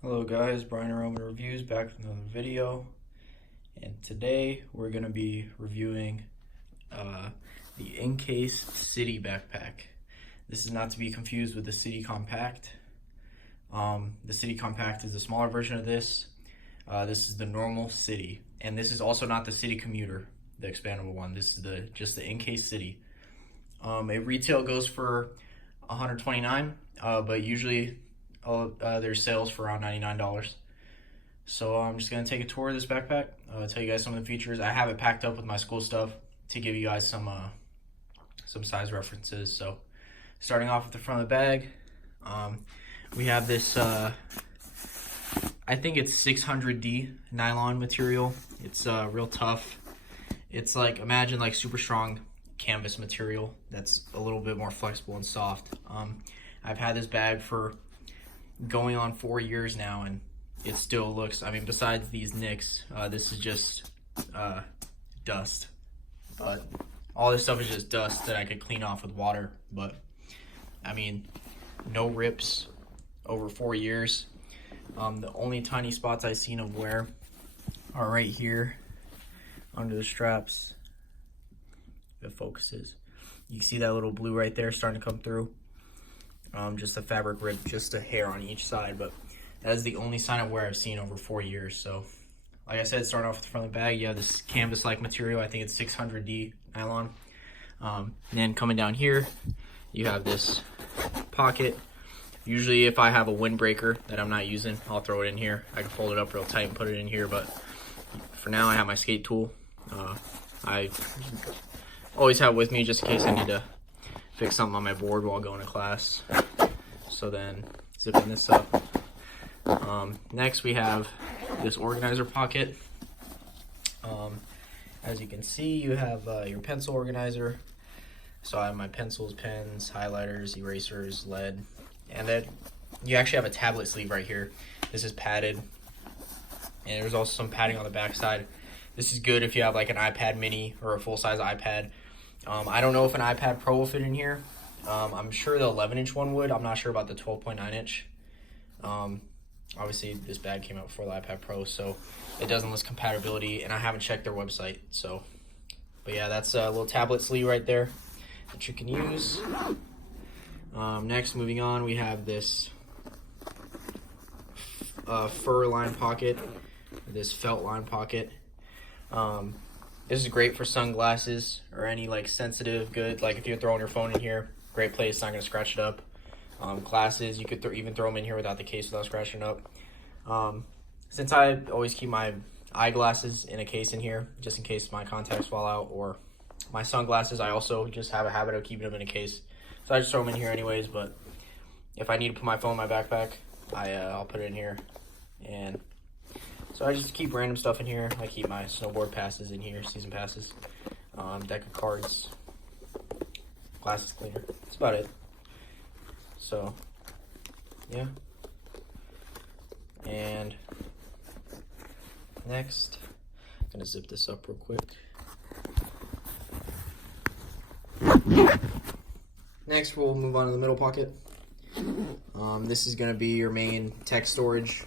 Hello guys, Brian Roman Reviews back with another video, and today we're going to be reviewing the Incase City Backpack. This is not to be confused with the City Compact. The City Compact is the smaller version of this. This is the normal City, and this is also not the City Commuter, the expandable one. This is just the Incase City. It retail goes for $129, but usually there's sales for around $99. So I'm just going to take a tour of this backpack, tell you guys some of the features. I have it packed up with my school stuff to give you guys some size references. So starting off with the front of the bag, we have this, I think it's 600D nylon material. It's real tough. It's like, imagine like super strong canvas material that's a little bit more flexible and soft. I've had this bag for going on 4 years now, and it still looks, I mean, besides these nicks, this is just dust, but all this stuff is just dust that I could clean off with water. But I mean, no rips over 4 years. The only tiny spots I've seen of wear are right here under the straps. If it focuses, you see that little blue right there starting to come through. Just a fabric rip, just a hair on each side, but that is the only sign of wear I've seen over 4 years. So like I said, starting off with the front of the bag, you have this canvas like material. I think it's 600D nylon. And then coming down here, you have this pocket. Usually if I have a windbreaker that I'm not using, I'll throw it in here. I can fold it up real tight and put it in here, but for now I have my skate tool. I always have it with me just in case I need to fix something on my board while going to class. So then zipping this up. Next we have this organizer pocket. As you can see, you have your pencil organizer. So I have my pencils, pens, highlighters, erasers, lead, and then you actually have a tablet sleeve right here. This is padded, and there's also some padding on the back side. This is good if you have like an iPad mini or a full-size iPad. I don't know if an iPad Pro will fit in here. I'm sure the 11-inch one would. I'm not sure about the 12.9-inch. Obviously, this bag came out before the iPad Pro, so it doesn't list compatibility, and I haven't checked their website. So, but yeah, that's a little tablet sleeve right there that you can use. Next, moving on, we have this fur lined pocket, this felt lined pocket. This is great for sunglasses or any like sensitive good, like if you're throwing your phone in here, great place, not gonna scratch it up. Glasses, you could even throw them in here without the case without scratching it up. Since I always keep my eyeglasses in a case in here, just in case my contacts fall out, or my sunglasses, I also just have a habit of keeping them in a case. So I just throw them in here anyways, but if I need to put my phone in my backpack, I'll put it in here. And so I just keep random stuff in here. I keep my snowboard passes in here, season passes, deck of cards, glasses cleaner. That's about it. So, yeah. And next, I'm gonna zip this up real quick. Next, we'll move on to the middle pocket. This is gonna be your main text storage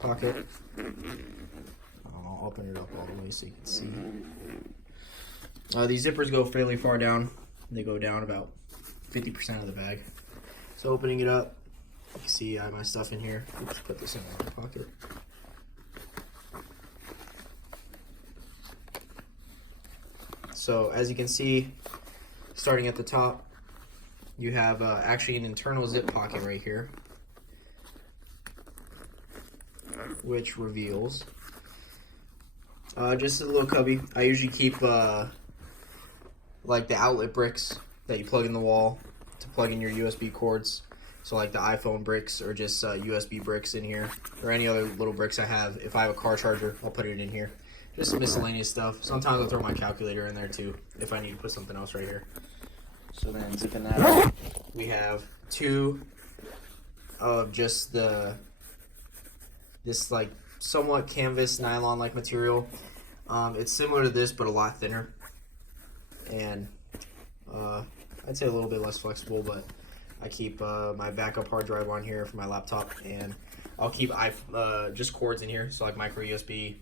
pocket. I'll open it up all the way so you can see. These zippers go fairly far down. They go down about 50% of the bag. So opening it up, you can see I have my stuff in here. Oops, put this in my pocket. So as you can see, starting at the top, you have actually an internal zip pocket right here, which reveals just a little cubby. I usually keep like the outlet bricks that you plug in the wall to plug in your USB cords. So like the iPhone bricks or just USB bricks in here, or any other little bricks I have. If I have a car charger, I'll put it in here. Just miscellaneous stuff. Sometimes I'll throw my calculator in there too if I need to put something else right here. So then zipping that up, we have two of just this like somewhat canvas nylon like material. It's similar to this but a lot thinner, and I'd say a little bit less flexible, but I keep my backup hard drive on here for my laptop, and I'll keep just cords in here, so like micro USB,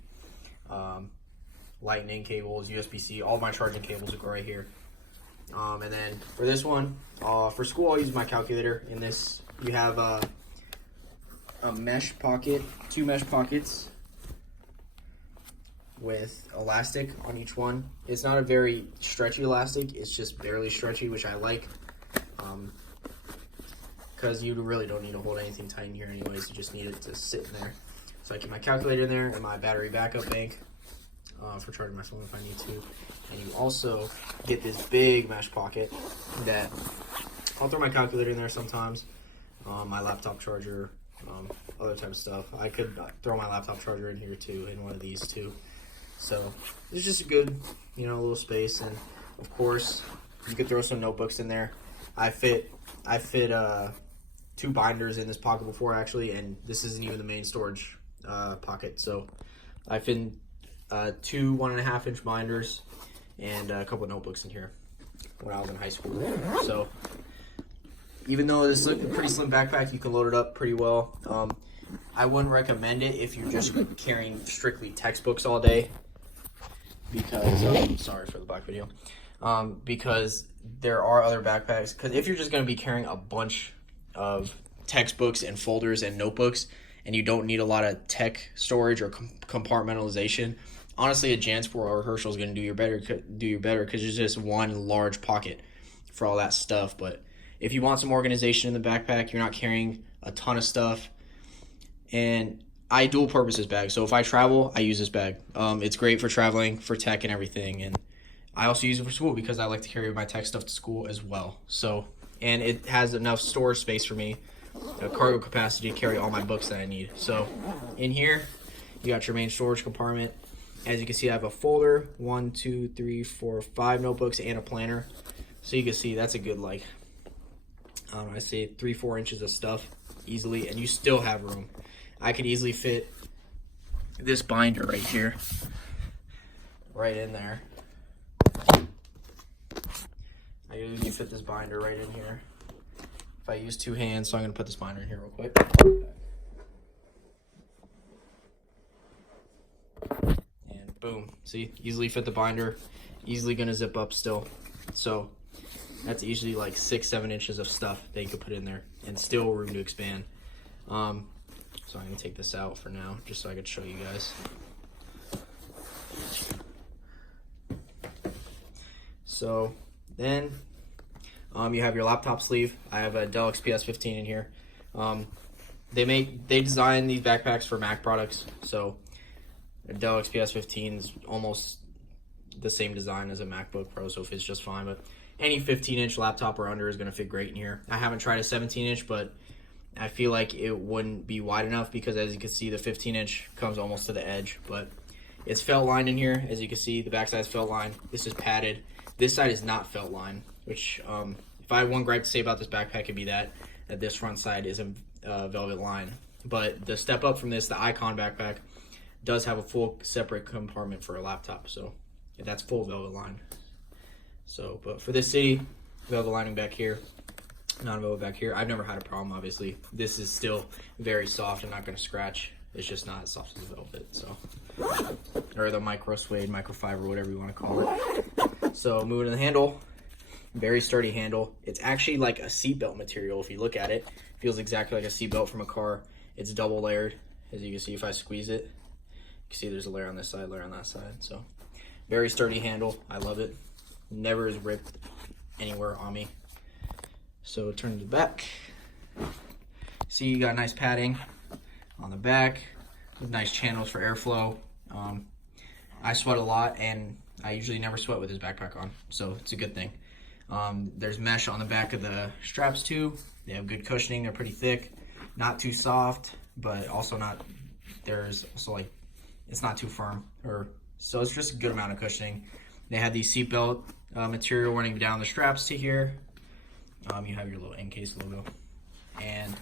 lightning cables, USB-C, all my charging cables will go right here. And then for this one, for school, I'll use my calculator. In this, you have a mesh pocket, 2 mesh pockets with elastic on each one. It's not a very stretchy elastic, it's just barely stretchy, which I like, because you really don't need to hold anything tight in here anyways, you just need it to sit in there. So I keep my calculator in there and my battery backup bank for charging my phone if I need to. And you also get this big mesh pocket that I'll throw my calculator in there sometimes, my laptop charger, other type of stuff. I could throw my laptop charger in here too, in one of these too. So it's just a good, little space. And of course, you could throw some notebooks in there. I fit 2 binders in this pocket before actually, and this isn't even the main storage pocket. So I fit 2 1.5-inch binders and a couple of notebooks in here when I was in high school. So even though this is a pretty slim backpack, you can load it up pretty well. I wouldn't recommend it if you're just carrying strictly textbooks all day, because sorry for the black video, because there are other backpacks. Because if you're just going to be carrying a bunch of textbooks and folders and notebooks, and you don't need a lot of tech storage or compartmentalization, honestly, a JanSport or Herschel is going to do you better because it's just one large pocket for all that stuff. But if you want some organization in the backpack, you're not carrying a ton of stuff. And I dual purpose this bag. So if I travel, I use this bag. It's great for traveling, for tech and everything. And I also use it for school because I like to carry my tech stuff to school as well. So, and it has enough storage space for me, a cargo capacity to carry all my books that I need. So in here, you got your main storage compartment. As you can see, I have a folder, 1, 2, 3, 4, 5 notebooks and a planner. So you can see that's a good, like, I say 3-4 inches of stuff easily, and you still have room. I could easily fit this binder right here, right in there. I could easily fit this binder right in here if I use 2 hands. So I'm going to put this binder in here real quick. And boom, see, easily fit the binder, easily going to zip up still. So that's usually like 6-7 inches of stuff that you could put in there and still room to expand. So I'm gonna take this out for now, just so I could show you guys. So then you have your laptop sleeve. I have a Dell XPS 15 in here. They design these backpacks for Mac products, so a Dell XPS 15 is almost the same design as a MacBook Pro, so it fits just fine. But any 15-inch laptop or under is going to fit great in here. I haven't tried a 17-inch, but I feel like it wouldn't be wide enough because, as you can see, the 15-inch comes almost to the edge. But it's felt lined in here. As you can see, the backside is felt lined. This is padded. This side is not felt lined, which if I had one gripe to say about this backpack, it'd be that this front side is a velvet line. But the step up from this, the Icon backpack, does have a full separate compartment for a laptop. So that's full velvet line. So, but for this City, velvet lining back here, non-velvet back here. I've never had a problem, obviously. This is still very soft. I'm not going to scratch. It's just not as soft as velvet, so. Or the micro suede, microfiber, whatever you want to call it. So, moving to the handle. Very sturdy handle. It's actually like a seatbelt material if you look at it. It feels exactly like a seatbelt from a car. It's double layered. As you can see, if I squeeze it, you can see there's a layer on this side, layer on that side. So, very sturdy handle. I love it. Never is ripped anywhere on me. So turn to the back. See, you got nice padding on the back with nice channels for airflow. I sweat a lot, and I usually never sweat with this backpack on, so it's a good thing. There's mesh on the back of the straps too. They have good cushioning. They're pretty thick, not too soft, but also not. There's also like it's not too firm, so it's just a good amount of cushioning. They have these seatbelt material running down the straps to here. You have your little Incase logo. And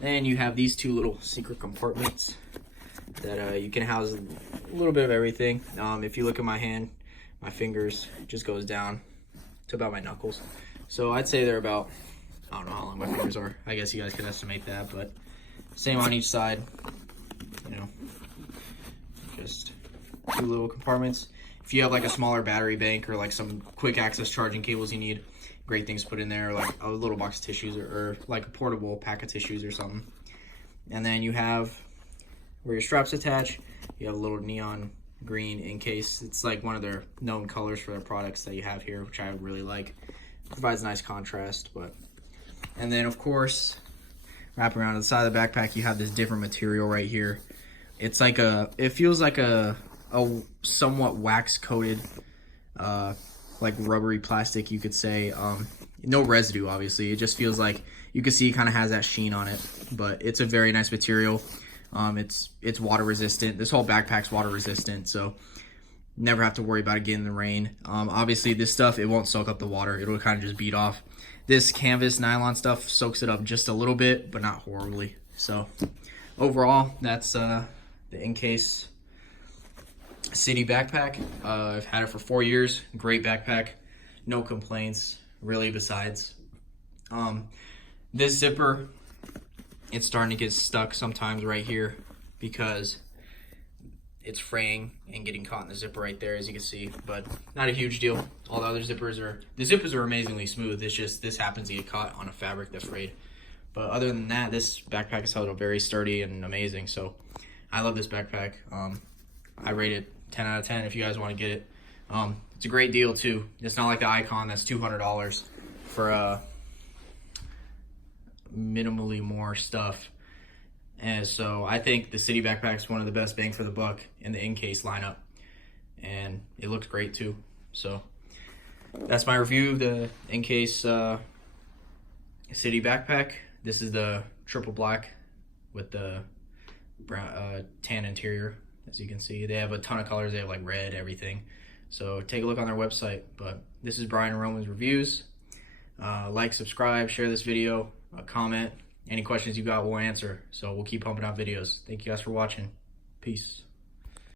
then you have these 2 little secret compartments that you can house a little bit of everything. If you look at my hand, my fingers just goes down to about my knuckles. So I'd say they're about, I don't know how long my fingers are. I guess you guys could estimate that, but Same on each side, you know, just 2 little compartments. If you have like a smaller battery bank or like some quick access charging cables you need, great things to put in there, like a little box of tissues or like a portable pack of tissues or something. And then you have where your straps attach, you have a little neon green Incase. It's like one of their known colors for their products that you have here, which I really like. Provides nice contrast. And then of course, wrapping around to the side of the backpack, you have this different material right here. It's like it feels like a somewhat wax coated, like rubbery plastic, you could say. No residue, obviously. It just feels like, you can see it kind of has that sheen on it, but it's a very nice material. It's water resistant. This whole backpack's water resistant, so never have to worry about it getting in the rain. Obviously this stuff, it won't soak up the water. It'll kind of just bead off. This canvas nylon stuff soaks it up just a little bit, but not horribly. So overall, that's the Incase City Backpack. I've had it for 4 years. Great backpack. No complaints, really, besides. This zipper, it's starting to get stuck sometimes right here because it's fraying and getting caught in the zipper right there, as you can see, but not a huge deal. All the other zippers are amazingly smooth. It's just this happens to get caught on a fabric that's frayed. But other than that, this backpack is held up very sturdy and amazing. So I love this backpack. I rate it 10 out of 10 if you guys want to get it. It's a great deal too. It's not like the Icon that's $200 for minimally more stuff. And so I think the City Backpack is one of the best bang for the buck in the Incase lineup, and it looks great too. So that's my review of the Incase City Backpack. This is the triple black with the brown, tan interior. As you can see, they have a ton of colors. They have like red, everything. So take a look on their website. But this is Brian and Roman's reviews. Like, subscribe, share this video, comment. Any questions you got, we'll answer. So we'll keep pumping out videos. Thank you guys for watching. Peace.